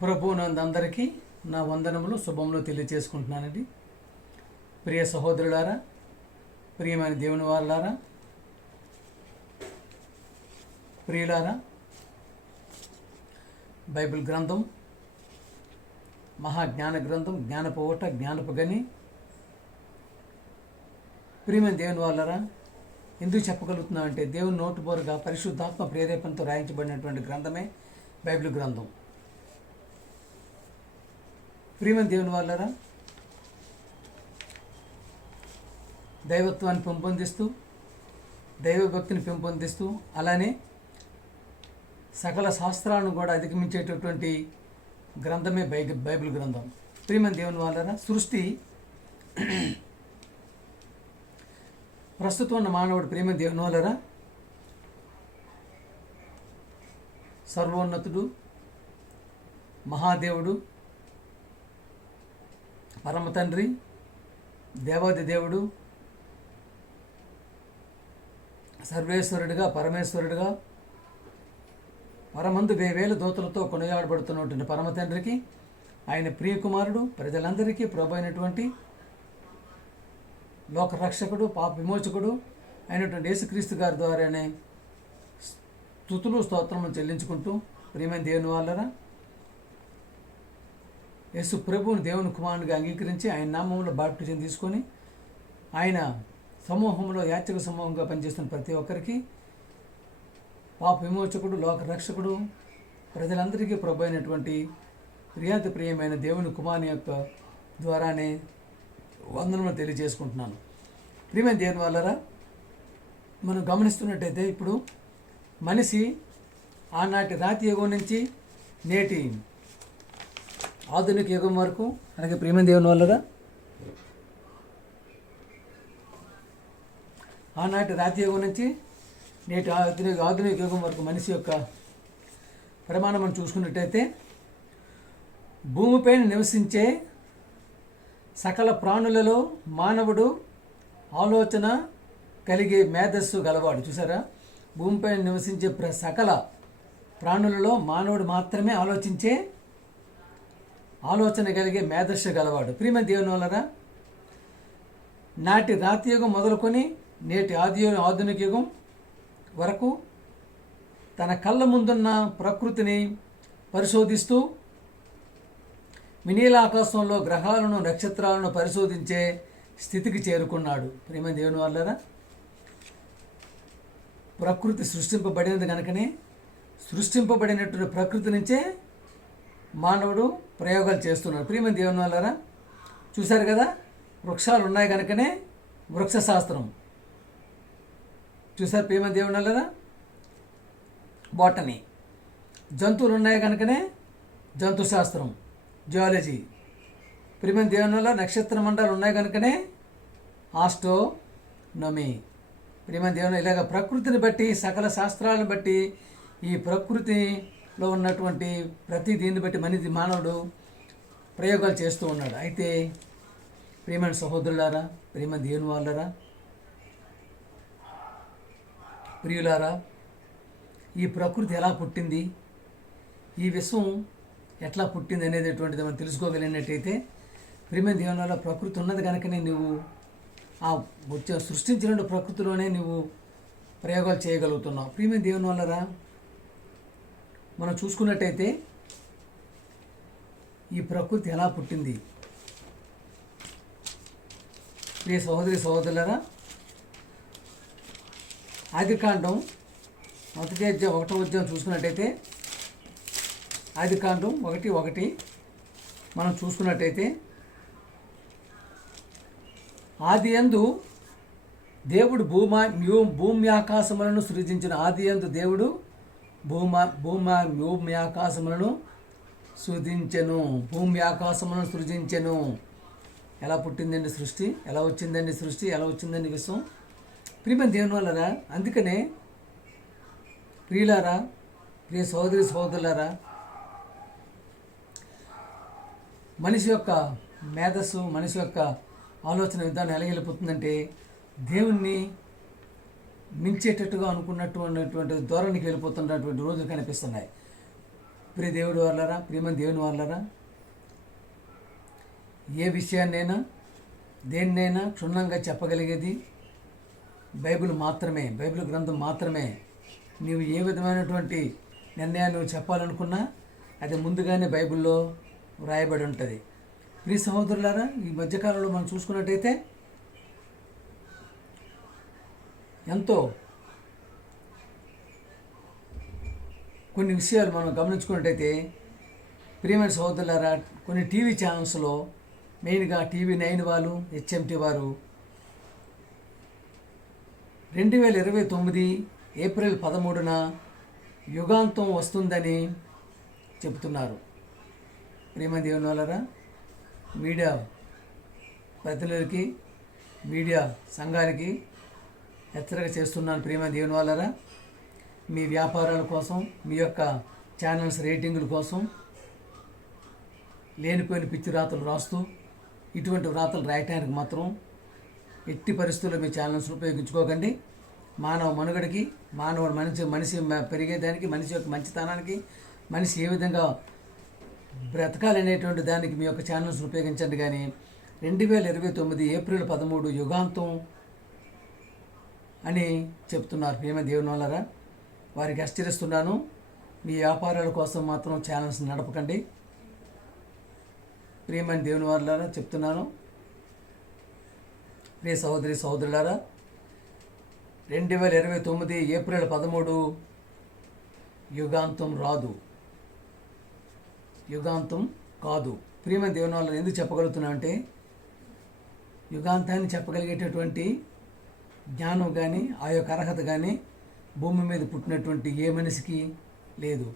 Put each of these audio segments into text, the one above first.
ప్రభువునందరికీ నా వందనములు శుభములు తెలియజేసుకుంటున్నానండి. ప్రియ సహోదరులారా, ప్రియమైన దేవుని వారులారా, ప్రియులారా, బైబిల్ గ్రంథం మహాజ్ఞాన గ్రంథం, జ్ఞానపు ఓట, జ్ఞానపు గని. ప్రియమైన దేవుని వారులారా, ఎందుకు చెప్పగలుగుతున్నామంటే దేవుని నోటుబోరుగా పరిశుద్ధాత్మ ప్రేరేపణతో రాయించబడినటువంటి గ్రంథమే బైబిల్ గ్రంథం. ప్రియమైన దేవుని వాళ్ళారా, దైవత్వాన్ని పెంపొందిస్తూ, దైవభక్తిని పెంపొందిస్తూ, అలానే సకల శాస్త్రాలను కూడా అధిగమించేటటువంటి గ్రంథమే బైబిల్ గ్రంథం. ప్రియమైన దేవుని వాళ్ళారా, సృష్టి ప్రస్తుతం ఉన్న మానవుడు, ప్రియమైన దేవుని వాళ్ళారా, సర్వోన్నతుడు, మహాదేవుడు, పరమ తండ్రి, దేవాది దేవుడు, సర్వేశ్వరుడిగా, పరమేశ్వరుడిగా, పరమందు వేవేల దూతలతో కొనియాడబడుతున్నటువంటి పరమ తండ్రికి, ఆయన ప్రియకుమారుడు, ప్రజలందరికీ ప్రభు అయినటువంటి లోకరక్షకుడు, పాప విమోచకుడు అయినటువంటి యేసుక్రీస్తు గారి ద్వారానే స్తుతులు స్తోత్రములు చెల్లించుకుంటూ, ప్రియమైన దేవుని వాళ్ళరా, యేసు ప్రభువుని దేవుని కుమారునిగా అంగీకరించి ఆయన నామంలో బాప్టిజం తీసుకొని ఆయన సమూహంలో యాచక సమూహంగా పనిచేస్తున్న ప్రతి ఒక్కరికి పాప విమోచకుడు, లోక రక్షకుడు, ప్రజలందరికీ ప్రభు అయినటువంటి ప్రియాతి ప్రియమైన దేవుని కుమారుని యొక్క ద్వారానే వందనములు తెలియజేసుకుంటున్నాను. ప్రియమైన దేవుని వాళ్ళరా, మనం గమనిస్తున్నట్టయితే ఇప్పుడు మనిషి ఆనాటి రాతి యుగం నుంచి నేటి ఆధునిక యుగం వరకు, అలాగే ప్రియమైన దేవుని వాళ్ళరా, ఆనాటి రాతి యుగం నుంచి నేటి ఆధునిక యుగం వరకు మనిషి యొక్క ప్రమాణం మనం చూసుకున్నట్టయితే భూమిపైన నివసించే సకల ప్రాణులలో మానవుడు ఆలోచన కలిగే మేధస్సు గలవాడు. చూసారా, భూమిపైన నివసించే సకల ప్రాణులలో మానవుడు మాత్రమే ఆలోచన కలిగే మేధస్సు గలవాడు. ప్రియమైన దేవుని వలన నాటి రాతి యుగం మొదలుకొని నేటి ఆధునిక యుగం వరకు తన కళ్ళ ముందున్న ప్రకృతిని పరిశోధిస్తూ వినీలాకాశంలో గ్రహాలను, నక్షత్రాలను పరిశోధించే స్థితికి చేరుకున్నాడు. ప్రియమైన దేవుని వలన ప్రకృతి సృష్టింపబడినది కనుకనే సృష్టింపబడినటువంటి ప్రకృతి నుంచే మానవుడు ప్రయోగాలు చేస్తున్నాడు. ప్రియమైన దేవుని వల్లరా, చూశారు కదా, వృక్షాలు ఉన్నాయి కనుకనే వృక్షశాస్త్రం. చూశారు ప్రియమైన దేవుని వల్లరా, బోటనీ. జంతువులు ఉన్నాయి కనుకనే జంతుశాస్త్రం, జియాలజీ. ప్రియమైన దేవుని వల్ల నక్షత్ర మండలాలు ఉన్నాయి కనుకనే ఆస్ట్రోనమీ. ప్రియమైన దేవుని ఇలాగ ప్రకృతిని బట్టి, సకల శాస్త్రాలను బట్టి, ఈ ప్రకృతిలో ఉన్నటువంటి ప్రతి దీన్ని బట్టి మానవుడు ప్రయోగాలు చేస్తూ ఉన్నాడు. అయితే ప్రియమైన సహోదరులారా, ప్రియమైన దేవుని వాళ్ళరా, ప్రియులారా, ఈ ప్రకృతి ఎలా పుట్టింది, ఈ విశ్వం ఎట్లా పుట్టింది అనేటటువంటిది మనం తెలుసుకోగలిగినట్టయితే, ప్రియమైన దేవుని వల్ల ప్రకృతి ఉన్నది కనుకనే నువ్వు ఆ సృష్టించిన ప్రకృతిలోనే నువ్వు ప్రయోగాలు చేయగలుగుతున్నావు. ప్రియమైన దేవుని వల్లరా, మనం చూసుకున్నట్టయితే ఈ ప్రకృతి ఎలా పుట్టింది. ప్రియ సహోదరులారా, ఆదికాండం 1వ అధ్యాయం చూసుకున్నట్టయితే, ఆదికాండం 1:1 మనం చూసుకున్నట్టయితే, ఆదియందు దేవుడు భూమి ఆకాశములను సృజించిన. ఆదియందు దేవుడు భూమి ఆకాశములను సృజించెను. భూమి ఆకాశములను సృజించెను. ఎలా పుట్టిందండి సృష్టి, ఎలా వచ్చిందండి సృష్టి, ఎలా వచ్చిందండి విశ్వం. ప్రియమైన దేవుని వల్లరా, అందుకనే ప్రియులారా, ప్రియ సహోదరులారా, మనిషి యొక్క మేధస్సు, మనిషి యొక్క ఆలోచన విధానం ఎలా వెళ్ళిపోతుందంటే దేవుణ్ణి మించేటట్టుగా అనుకున్నటువంటి ధోరణికి వెళ్ళిపోతున్నటువంటి రోజులు కనిపిస్తున్నాయి. దేవుడు వాళ్ళరా, ప్రియమైన దేవుని వాళ్ళరా, ఏ విషయాన్నైనా దేన్నైనా క్షుణ్ణంగా చెప్పగలిగేది బైబిల్ మాత్రమే, బైబిల్ గ్రంథం మాత్రమే. నీవు ఏ విధమైనటువంటి నిర్ణయాన్ని నువ్వు చెప్పాలనుకున్నా అది ముందుగానే బైబిల్లో వ్రాయబడి ఉంటుంది. ప్రియ సహోదరులారా, ఈ మధ్యకాలంలో మనం చూసుకున్నట్టయితే ఎంతో కొన్ని విషయాలు మనం గమనించుకున్నట్టయితే ప్రియమైన సహోదరులారా, కొన్ని టీవీ ఛానల్స్లో మెయిన్గా TV9 వాళ్ళు, HMT వారు 2029 ఏప్రిల్ 13న యుగాంతం వస్తుందని చెబుతున్నారు. ప్రియమైన దేవుని వాళ్ళరా, మీడియా ప్రతినిధులకి, మీడియా సంఘానికి హెచ్చరిక చేస్తున్నాను. ప్రియమైన దేవుని వాళ్ళరా, మీ వ్యాపారాల కోసం, మీ యొక్క ఛానల్స్ రేటింగుల కోసం లేనిపోయిన పిచ్చి రాతలు రాస్తూ ఇటువంటి వ్రాతలు రాయటానికి మాత్రం ఎట్టి పరిస్థితుల్లో మీ ఛానల్స్ని ఉపయోగించుకోకండి. మానవ మనుగడికి, మనిషి పెరిగేదానికి, మనిషి యొక్క మంచితనానికి, మనిషి ఏ విధంగా బ్రతకాలనేటువంటి దానికి మీ యొక్క ఛానల్స్ని ఉపయోగించండి. కానీ 2029 ఏప్రిల్ 13 యుగాంతం అని చెప్తున్నారు. ప్రేమ దేవుని వాళ్ళరా, వారికి హెచ్చరిస్తున్నాను, మీ వ్యాపారాల కోసం మాత్రం ఛానల్స్ నడపకండి. ప్రియమైన దేవుని వాళ్ళారా చెప్తున్నాను. ప్రియ సహోదరి సహోదరులారా, 2029 ఏప్రిల్ 13 యుగాంతం రాదు, యుగాంతం కాదు. ప్రియమైన దేవుని వాళ్ళని ఎందుకు చెప్పగలుగుతున్నా అంటే, యుగాంతాన్ని చెప్పగలిగేటటువంటి జ్ఞానం కానీ, ఆ యొక్క అర్హత కానీ భూమి మీద పుట్టినటువంటి ఏ మనిషికి లేదు,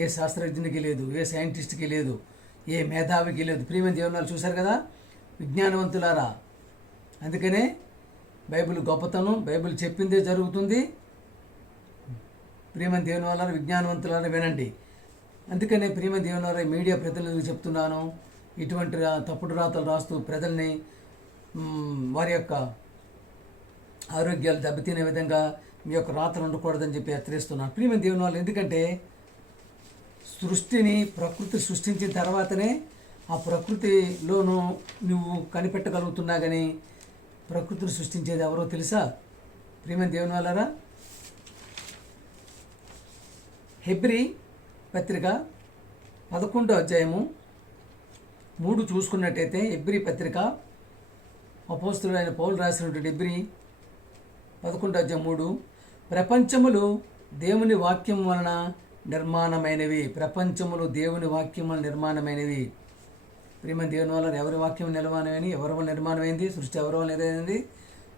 ఏ శాస్త్రజ్ఞునికి లేదు, ఏ సైంటిస్ట్కి లేదు, ఏ మేధావికి లేదు. ప్రియమైన దేవుని వాళ్ళు చూశారు కదా, విజ్ఞానవంతులారా. అందుకనే బైబిల్ గొప్పతనం, బైబిల్ చెప్పిందే జరుగుతుంది. ప్రియమైన దేవుని వాళ్ళ విజ్ఞానవంతులారా వినండి. అందుకనే ప్రియమైన దేవుని వాళ్ళ మీడియా ప్రతినిధులు చెప్తున్నాను, ఇటువంటి తప్పుడు రాతలు రాస్తూ ప్రజల్ని వారి యొక్క ఆరోగ్యాలు దెబ్బతినే విధంగా మీ యొక్క రాతలు ఉండకూడదని చెప్పి హెచ్చరిస్తున్నాను. ప్రియమైన దేవుని వాళ్ళు, ఎందుకంటే సృష్టిని, ప్రకృతి సృష్టించిన తర్వాతనే ఆ ప్రకృతిలోనూ నువ్వు కనిపెట్టగలుగుతున్నా కానీ ప్రకృతిని సృష్టించేది ఎవరో తెలుసా? ప్రియమైన దేవుని వాళ్ళారా, హెబ్రీ పత్రిక 11వ అధ్యాయము 3 చూసుకున్నట్టయితే, హెబ్రీ పత్రిక అపోస్తలుడైన పౌలు రాసినటువంటి హెబ్రీ 11వ అధ్యాయం 3, ప్రపంచములు దేవుని వాక్యం వలన నిర్మాణమైనవి, ప్రపంచములు దేవుని వాక్యం వలన నిర్మాణమైనవి. ప్రియమైన దేవుని వల్ల ఎవరి వాక్యం నిర్మాణమైనవి, ఎవరి వల్ల నిర్మాణమైంది? సృష్టి ఎవరి వల్ల నిర్మాణమైంది?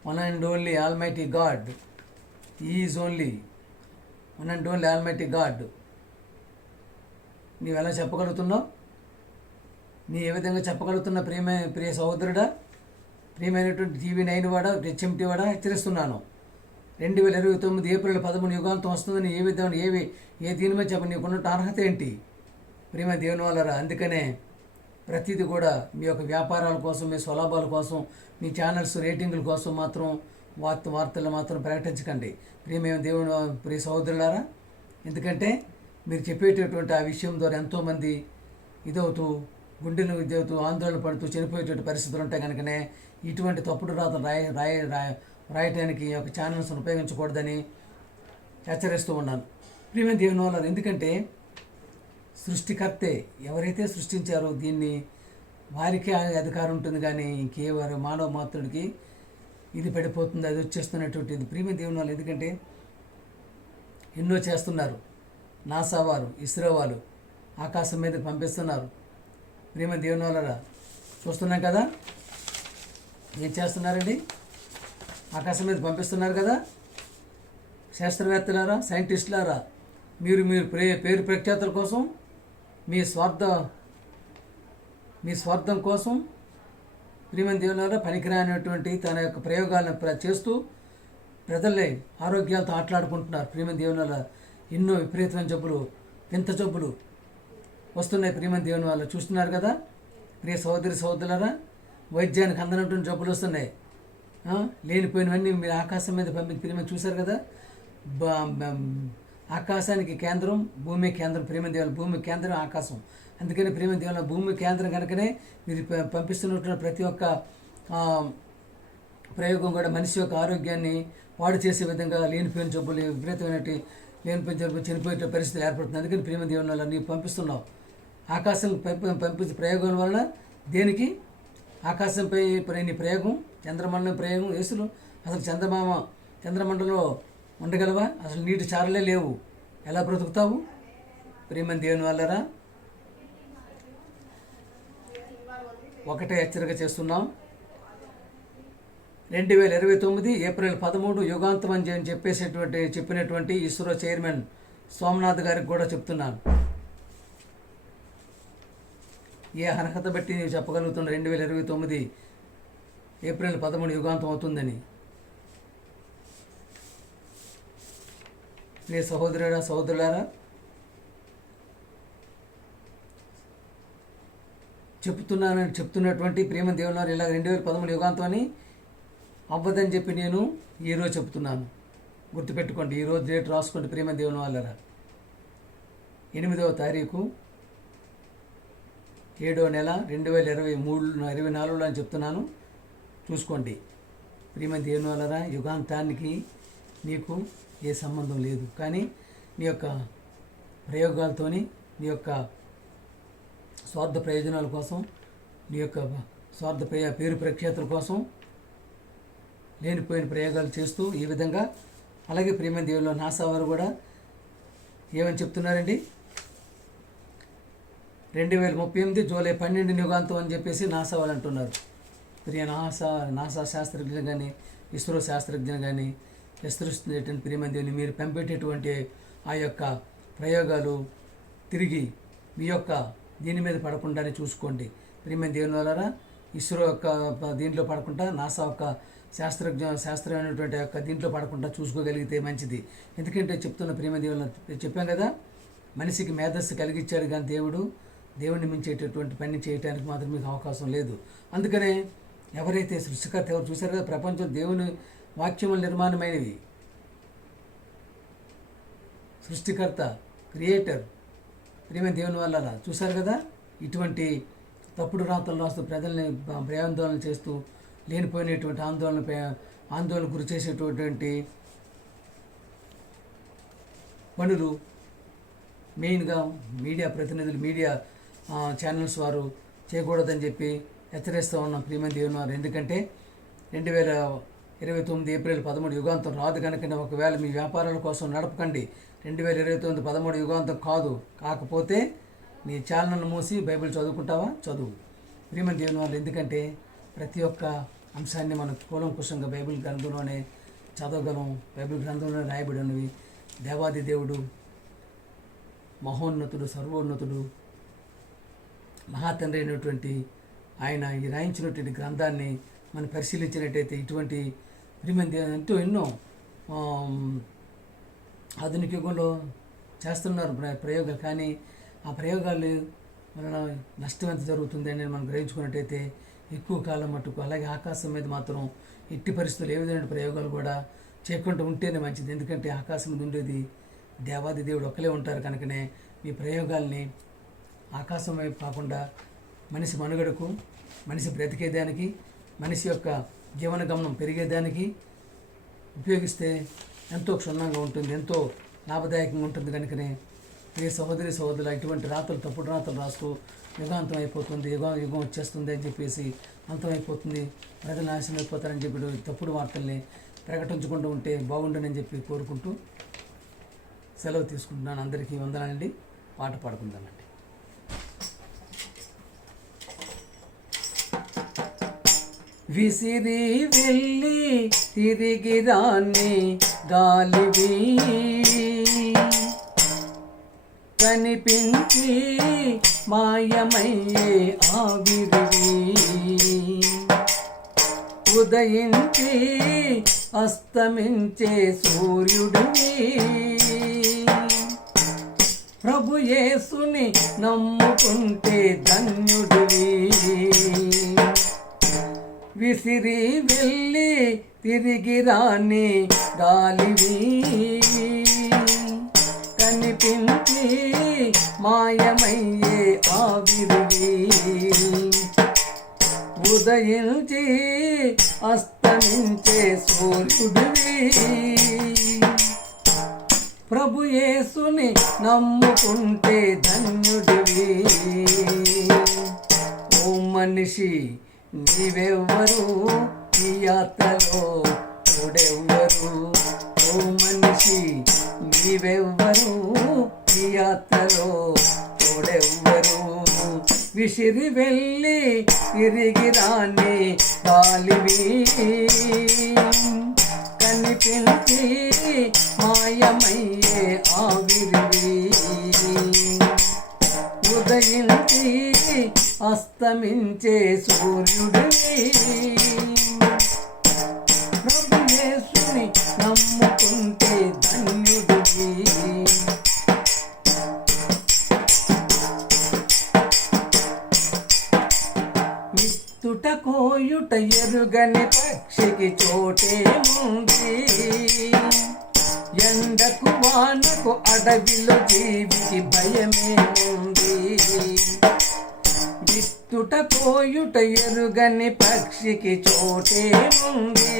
One and only almighty God. Is only one and only almighty God. నీవు ఎలా చెప్పగలుగుతున్నావు? నీ ఏ విధంగా చెప్పగలుగుతున్నా? ప్రియ సహోదరుడా, ప్రియమైనటువంటి TV9 వాడా, HMT వాడా, హెచ్చరిస్తున్నాను. 2029 ఏప్రిల్ 13 యుగాంతం వస్తుందని ఏ విధంగా ఏ దీని మీద చెప్ప నీకున్న అర్హత ఏంటి? ప్రియమైన దేవుని వాళ్ళరా, అందుకనే ప్రతిదీ కూడా మీ యొక్క వ్యాపారాల కోసం, మీ స్వలాభాల కోసం, మీ ఛానల్స్ రేటింగుల కోసం మాత్రం వార్తలు మాత్రం ప్రకటించకండి. ప్రియమైన దేవుని ప్రియ సహోదరులారా, ఎందుకంటే మీరు చెప్పేటటువంటి ఆ విషయం ద్వారా ఎంతోమంది ఇదవుతూ, గుండెలు ఇదవుతూ, ఆందోళన పడుతూ చనిపోయేటువంటి పరిస్థితులు ఉంటాయి. కనుకనే ఇటువంటి తప్పుడు రాతలు రాయటానికి ఈ యొక్క ఛానల్స్ను ఉపయోగించకూడదని హెచ్చరిస్తూ ఉన్నాను. ప్రియమైన దేవుని వాళ్ళ, ఎందుకంటే సృష్టికర్తే ఎవరైతే సృష్టించారో దీన్ని వారికే అధికారం ఉంటుంది, కానీ ఇంకేవారు మానవ మాత్రుడికి ఇది పడిపోతుంది, అది వచ్చేస్తున్నటువంటిది. ప్రియమైన దేవుని వాళ్ళు, ఎందుకంటే ఎన్నో చేస్తున్నారు. నాసా వారు, ఇస్రో వాళ్ళు ఆకాశం మీద పంపిస్తున్నారు. ప్రియమైన దేవుని వాళ్ళ చూస్తున్నాం కదా, ఏం చేస్తున్నారండి? ఆకాశం మీద పంపిస్తున్నారు కదా. శాస్త్రవేత్తలారా, సైంటిస్టులారా, మీరు పేరు ప్రఖ్యాతుల కోసం, మీ స్వార్థం కోసం ప్రియమైన దేవులారా పనికిరానటువంటి తన యొక్క ప్రయోగాలను చేస్తూ ప్రజల్ని ఆరోగ్యాలతో ఆటలాడుకుంటున్నారు. ప్రియమైన దేవులారా, ఎన్నో విపరీతమైన జబ్బులు, వింత జబ్బులు వస్తున్నాయి. ప్రియమైన దేవుని వాళ్ళు చూస్తున్నారు కదా. ప్రియ సహోదరులారా, వైద్యానికి అందనటువంటి జబ్బులు వస్తున్నాయి. లేనిపోయినవన్నీ మీరు ఆకాశం మీద పంపించి ప్రియమైన చూశారు కదా. ఆకాశానికి కేంద్రం భూమి కేంద్రం. ప్రేమ దేవుని భూమి కేంద్రం ఆకాశం. అందుకని ప్రేమ దేవుని భూమి కేంద్రం కనుకనే మీరు పంపిస్తున్నటువంటి ప్రతి ఒక్క ప్రయోగం కూడా మనిషి యొక్క ఆరోగ్యాన్ని పాడు చేసే విధంగా లేనిపోయిన జబ్బులు, విపరీతమైనటువంటి లేనిపోయిన జబ్బులు, చనిపోయే పరిస్థితులు ఏర్పడుతుంది. అందుకని ప్రేమ దేవుని వల్ల నీవు పంపిస్తున్నావు. ఆకాశం పంపించే ప్రయోగం వలన దేనికి? ఆకాశంపై నీ ప్రయోగం, చంద్రమండలం ప్రయోగం. యేసులు అసలు చంద్రమండలంలో ఉండగలవా? అసలు నీటి చారలే లేవు, ఎలా బ్రతుకుతావు? ప్రేమ దేవుని వల్లరా ఒకటే హెచ్చరిక చేస్తున్నాం. 2029 ఏప్రిల్ 13 యుగాంతం అని చెప్పినటువంటి ఇస్రో చైర్మన్ సోమనాథ్ గారికి కూడా చెప్తున్నాను. ఏ అర్హత బట్టి నీవు చెప్పగలుగుతున్న 2029 ఏప్రిల్ 13 యుగాంతం అవుతుందని? ప్రియ సహోదరులారా, చెప్తున్నటువంటి ప్రేమ దేవుని ఇలా 2013 యుగాంతం అని అవ్వదని చెప్పి నేను ఈరోజు చెప్తున్నాను. గుర్తుపెట్టుకోండి, ఈరోజు డేట్ రాసుకోండి. ప్రేమ దేవుని వాళ్ళరా 8వ తారీఖు 7వ నెల 2024 అని చెప్తున్నాను, చూసుకోండి. ప్రేమ దేవుని వాళ్ళరా, యుగాంతానికి నీకు ఏ సంబంధం లేదు. కానీ నీ యొక్క ప్రయోగాలతోని, నీ యొక్క స్వార్థ ప్రయోజనాల కోసం, నీ యొక్క స్వార్థ పేరు ప్రఖ్యాతుల కోసం లేనిపోయిన ప్రయోగాలు చేస్తూ ఈ విధంగా, అలాగే ప్రేమ దేవుల్లో నాసా వారు కూడా ఏమని చెప్తున్నారండి? 2038 జూలై 12 యుగాంతం అని చెప్పేసి నాసా వాళ్ళు అంటున్నారు. ప్రియ నాసా శాస్త్రజ్ఞులు కానీ, ఇస్రో శాస్త్రజ్ఞులు కానీ విస్తరిస్తున్నటువంటి ప్రేమ దేవుని మీరు పంపేటటువంటి ఆ యొక్క ప్రయోగాలు తిరిగి మీ యొక్క దీని మీద పడకుండానే చూసుకోండి. ప్రేమ దేవుని వల్ల ఇస్రో యొక్క దీంట్లో పడకుండా, నాసా యొక్క శాస్త్రమైనటువంటి యొక్క దీంట్లో పడకుండా చూసుకోగలిగితే మంచిది. ఎందుకంటే చెప్తున్న ప్రేమ దేవుని చెప్పాం కదా, మనిషికి మేధస్సు కలిగించాడు కానీ దేవుడిని మించేటటువంటి పని చేయడానికి మాత్రం మీకు అవకాశం లేదు. అందుకనే ఎవరైతే సృష్టికర్త ఎవరు చూశారు కదా, ప్రపంచం దేవుని వాక్యముల నిర్మాణమైనవి. సృష్టికర్త, క్రియేటర్ ప్రేమ దేవుని వల్ల చూశారు కదా, ఇటువంటి తప్పుడు రాతలు రాస్తూ ప్రజల్ని భయాందోళన చేస్తూ లేనిపోయినటువంటి ఆందోళన గురి చేసేటటువంటి పనులు మెయిన్గా మీడియా ప్రతినిధులు, మీడియా ఛానల్స్ వారు చేయకూడదని చెప్పి హెచ్చరిస్తూ ఉన్నాం ప్రేమ దేవుని వారు. ఎందుకంటే 2029 ఏప్రిల్ 13 యుగాంతం రాదు కనుక ఒకవేళ మీ వ్యాపారాల కోసం నడపకండి. 2029 13 యుగాంతం కాకపోతే నీ ఛానల్ను మూసి బైబిల్ చదువుకుంటావా? చదువు ప్రేమ దేవుని వాళ్ళు. ఎందుకంటే ప్రతి ఒక్క అంశాన్ని మనం కూలంకుషంగా బైబిల్ గ్రంథంలోనే చదవగలం. బైబిల్ గ్రంథంలోనే రాయబడి ఉన్నవి. దేవాది దేవుడు, మహోన్నతుడు, సర్వోన్నతుడు, మహాతండ్రి అయినటువంటి ఆయన ఈ రాయించినటువంటి గ్రంథాన్ని మనం పరిశీలించినట్టయితే ఇటువంటి అంటూ ఎన్నో ఆధునిక యుగంలో చేస్తున్నారు ప్రయోగాలు. కానీ ఆ ప్రయోగాలు వలన నష్టం ఎంత జరుగుతుంది అని మనం గ్రహించుకున్నట్టయితే ఎక్కువ కాలం మట్టుకు, అలాగే ఆకాశం మీద మాత్రం ఎట్టి పరిస్థితులు ఏ విధమైన ప్రయోగాలు కూడా చేయకుండా ఉంటేనే మంచిది. ఎందుకంటే ఆకాశం మీద ఉండేది దేవాది దేవుడు ఒక్కలే ఉంటారు కనుకనే మీ ప్రయోగాల్ని ఆకాశం వైపు కాకుండా మనిషి మనుగడకు, మనిషి బ్రతికేదానికి, మనిషి యొక్క జీవన గమనం పెరిగేదానికి ఉపయోగిస్తే ఎంతో క్షుణ్ణంగా ఉంటుంది, ఎంతో లాభదాయకంగా ఉంటుంది. కనుకనే ప్రియ సహోదరులు ఇటువంటి తప్పుడు రాతలు రాస్తూ యుగాంతం అయిపోతుంది, యుగం వచ్చేస్తుంది అని చెప్పేసి అంతమైపోతుంది, ప్రజలు నాశనం అయిపోతారని చెప్పి తప్పుడు వార్తల్ని ప్రకటించకుండా ఉంటే బాగుండనని చెప్పి కోరుకుంటూ సెలవు తీసుకుంటున్నాను. అందరికీ వందనాలండి. పాట పాడుకుందామండి. విసిరి వెళ్ళి తిరిగి రాని గాలివి, కనిపించి మాయమయ్యే ఆవిరివి, ఉదయించి అస్తమించే సూర్యుడివి, ప్రభు యేసుని నమ్ముకుంటే ధన్యుడివి. విసిరి వెళ్ళి తిరిగి రాని గాలివి, కనిపించి మాయమయ్యే ఆవిరివి, ఉదయించి అస్తమించే సూర్యుడివి. ప్రభు యేసుని నమ్ముకుంటే ధన్యుడివి. ఓ మనిషి నీవెవ్వరు, ఈ యాత్రలో తోడెవ్వరు. ఓ మనిషి నీవెవ్వరు, ఈ యాత్రలో తోడెవ్వరు. విసిరి వెళ్ళి తిరిగి రాని గాలివి, కనిపించి మాయమయ్యే ఆవిరివి, ఉదయించి అస్తమించే సూర్యుడివి. ప్రభు యేసుని నమ్ముకుంటే ధన్యుడివి. విత్తుట కోయుట ఎరుగని పక్షికి చోటేముంది, ఎండకు వానకు అడవిలో జీవికి భయమేముంది. విత్తుట కోయుట ఎరుగని పక్షికి చోటేముంది,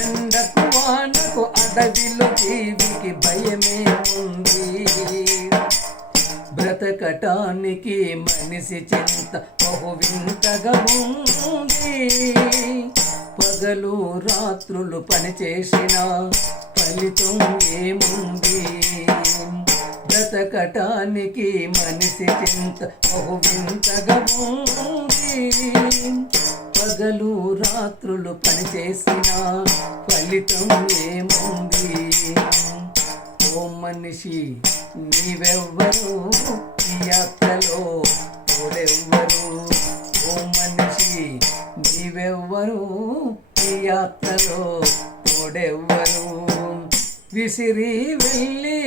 ఎండకు వానకు అడవిలో జీవికి భయమేముంది. బ్రతకటానికి మనిషి చింత బహు వింతగా ఉంది, పగలు రాత్రులు పనిచేసిన ఫలితం ఏముంది. బ్రతకటానికి మనిషి చింత బహు వింతగా ఉంది, పగలు రాత్రులు పనిచేసిన ఫలితం ఏముంది. ఓ మనిషి నీవెవ్వరు, ఈ యాత్రలో తోడెవ్వరు. ఓ మనిషి నీవెవ్వరు, ఈ యాత్రలో తోడెవ్వరు. విసిరి వెళ్ళి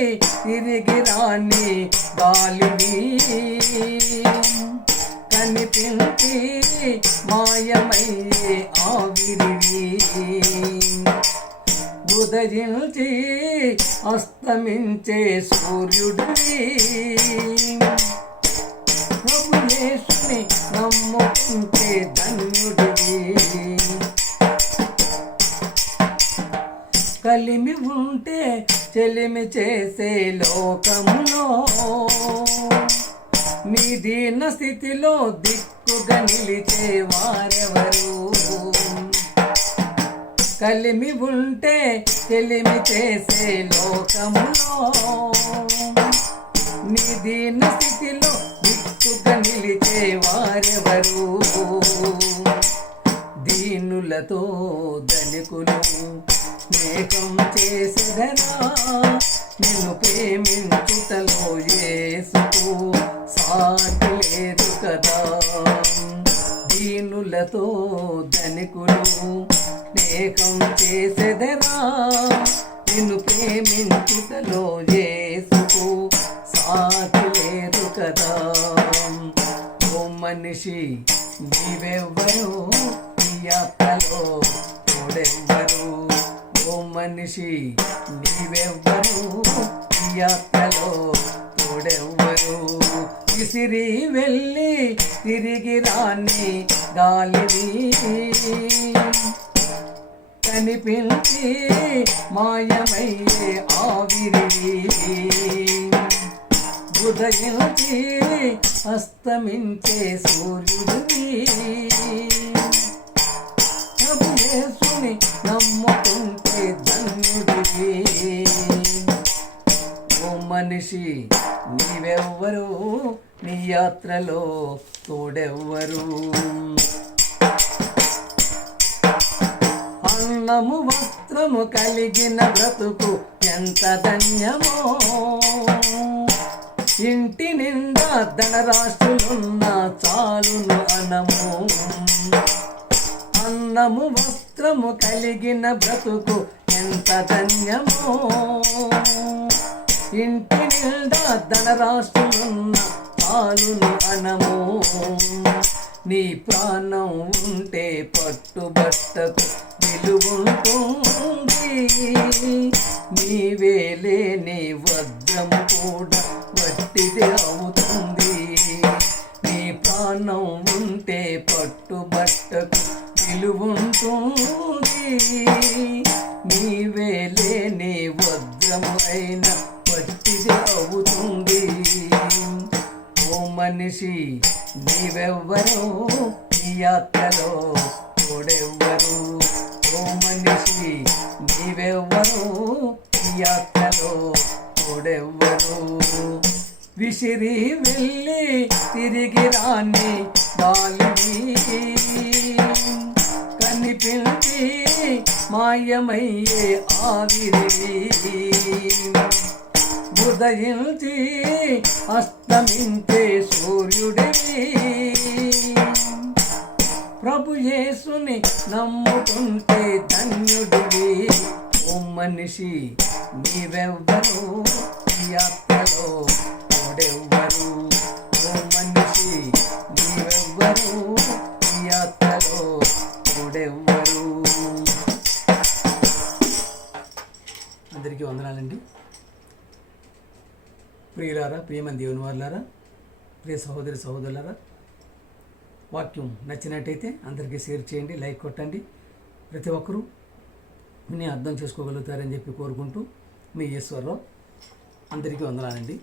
తిరిగి రాని గాలివి, కనిపించి మాయమయ్యే ఆవిరివి, ఉదయించి అస్తమించే సూర్యుడివి. ప్రభు యేసుని నమ్ముకుంటే ధన్యుడివి. కలిమి ఉంటే చెలిమి చేసే లోకములో, నీ దీన స్థితిలో దిక్కుగా నిలిచే వారెవరు. కలిమి ఉంటే చెలిమి చేసే లోకములో, నీ దీన స్థితిలో దిక్కుగా నిలిచే వారెవరు. దీనులతో ధనికులు స్నేహం చేసెదరా, నిన్ను ప్రేమించుటలో యేసుకు సాటి లేదు కదా. దీనులతో ధనికులు స్నేహం చేసెదరా, నిన్ను ప్రేమించుటలో యేసుకు సాటి లేదు కదా. ఓ మనిషి నీవెవ్వరు, ఈ యాత్రలో తోడెవ్వరు. ఓ మనిషి నీవెవ్వరు, ఈ యాత్రలో తోడెవ్వరు. విసిరి వెళ్ళి తిరిగి రాని గాలివి, కనిపించి మాయమయ్యే ఆవిరివి, ఉదయించి అస్తమించే సూర్యుడివి. ప్రభు యేసుని నమ్ముకుంటే ధన్యుడివి. ఓ మనిషి నీవెవ్వరు, నీ యాత్రలో తోడెవ్వరు. అన్నము వస్త్రము కలిగిన బ్రతుకు ఎంత ధన్యమో, ఇంటి నిండా ధనరాశులున్న చాలును అనము. అన్నము వస్త్రము కలిగిన బ్రతుకు ఎంత ధన్యమో, ఇంటి నిండా ధనరాశులున్న చాలును అనము. నీ ప్రాణం ఉంటే పట్టుబట్టకు విలువుంటుంది. నీవేలే నీ వజ్రము కూడా వట్టిదే అవుతుంది. నీ ప్రాణం ఉంటే పట్టుబట్టకు విలువుంటుంది. నీవేలే నీ వజ్రము అయినా వట్టిదే అవుతుంది. ఓ మనిషి నీవెవ్వరు, నీ యాత్రలో తోడెవ్వరు. ఓ మనిషి నీవెవ్వరు, నీ యాత్రలో తోడెవ్వరు. విసిరి వెళ్ళి తిరిగి రాని బాలిని కనిపించి మాయమయ్యే ఆవిరివి. ఉదయించి అస్తమించే సూర్యుడివి. ప్రభు యేసుని నమ్ముకుంటే ధన్యుడివి. ఓ మనిషి నీవెవ్వరు, యాత్రలో తోడెవ్వరు. ఓ మనిషి నీవెవ్వరు, యాత్రలో తోడెవ్వరు. అందరికీ వందనాలండి. ప్రియులారా, ప్రియమైన దేవుని వారులారా, ప్రియ సహోదరి సహోదరులారా, వాక్యం నచ్చినట్టయితే అందరికీ షేర్ చేయండి, లైక్ కొట్టండి. ప్రతి ఒక్కరూ విని అర్థం చేసుకోగలుగుతారని చెప్పి కోరుకుంటూ మీ ఈశ్వరరావు. అందరికీ వందనాలండి.